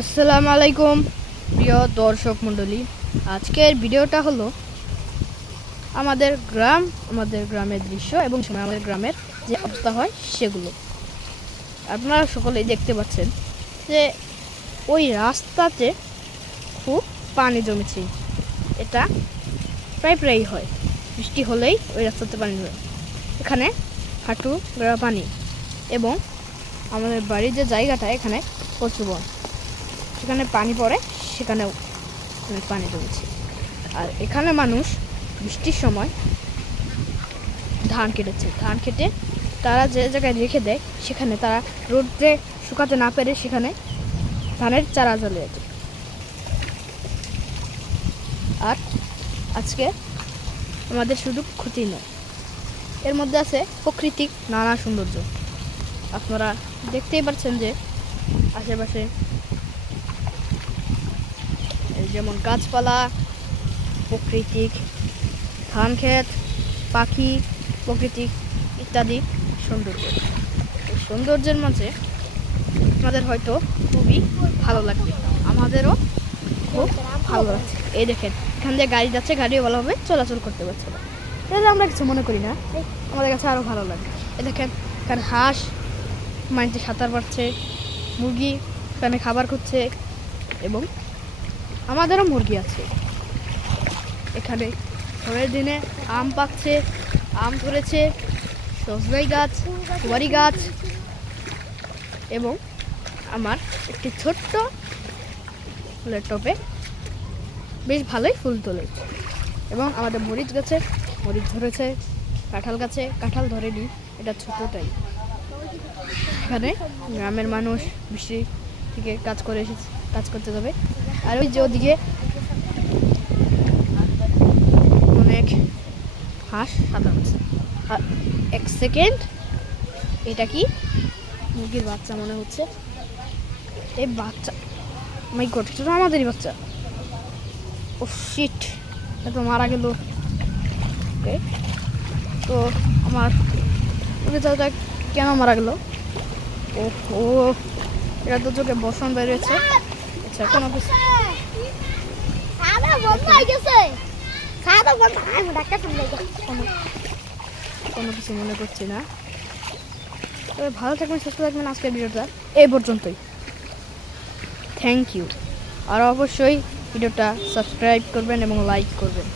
আসসালামু আলাইকুম প্রিয় দর্শক মণ্ডলী। আজকের ভিডিওটা হলো আমাদের গ্রামের দৃশ্য এবং আমাদের গ্রামের যে অবস্থা হয় সেগুলো। আপনারা সকলেই দেখতে পাচ্ছেন যে ওই রাস্তাতে খুব পানি জমেছে। এটা প্রায়ই হয়, বৃষ্টি হলেই ওই রাস্তাতে পানি হয়। এখানে হাঁটু গড়া পানি এবং আমাদের বাড়ির যে জায়গাটা এখানে প্রচুর বন, সেখানে পানি পড়ে, সেখানেও অনেক পানি জমেছে। আর এখানে মানুষ বৃষ্টির সময় ধান কেটে তারা যে জায়গায় রেখে দেয়, সেখানে তারা রোদে শুকাতে না পেরে সেখানে ধানের চারা জ্বালিয়ে দেয়। আর আজকে আমাদের শুধু ক্ষতি নয়, এর মধ্যে আছে প্রাকৃতিক নানা সৌন্দর্য। আপনারা দেখতেই পাচ্ছেন যে আশেপাশে যেমন গাছপালা, প্রাকৃতিক ধান ক্ষেত, পাখি, প্রাকৃতিক ইত্যাদি সৌন্দর্য। এই সৌন্দর্যের মাঝে আপনাদের হয়তো খুবই ভালো লাগবে, আমাদেরও খুব ভালো লাগছে। এই দেখেন, এখান দিয়ে গাড়ি যাচ্ছে, গাড়িও ভালোভাবে চলাচল করতে পারছে না। তাহলে আমরা কিছু মনে করি না, আমাদের কাছে আরও ভালো লাগে। এই দেখেন, এখানে হাঁস মাটিতে সাঁতার পাচ্ছে, মুরগি এখানে খাবার খুঁজছে এবং আমাদেরও মুরগি আছে। এখানে ঝড়ের দিনে আম পাকছে, আম ধরেছে, সজনাই গাছ, সুপারি গাছ এবং আমার একটি ছোট্ট ফুলের টবে বেশ ভালোই ফুল তুলেছে। এবং আমাদের মরিচ গাছে মরিচ ধরেছে, কাঁঠাল গাছে কাঁঠাল ধরেনি, এটা ছোটটাই। এখানে গ্রামের মানুষ বৃষ্টি থেকে কাজ করতে যাবে। আর ওই যে ওদিকে অনেক হাঁস সাদা হচ্ছে। এক সেকেন্ড, এটা কি মুরগির বাচ্চা মনে হচ্ছে। এই বাচ্চা, মাই গড, এটা তো আমাদেরই বাচ্চা। ও শিট, এটা তো মারা গেল। ওকে, তো আমার মুরগিটা কেন মারা গেল? ও এটা তো চোখে বসন বেরিয়েছে। আচ্ছা, কোনো কিছু মনে করছি না। তবে ভালো থাকবেন, সুস্থ থাকবেন। আজকের ভিডিওটা এই পর্যন্তই। Thank you. আর অবশ্যই ভিডিওটা সাবস্ক্রাইব করবেন এবং লাইক করবেন।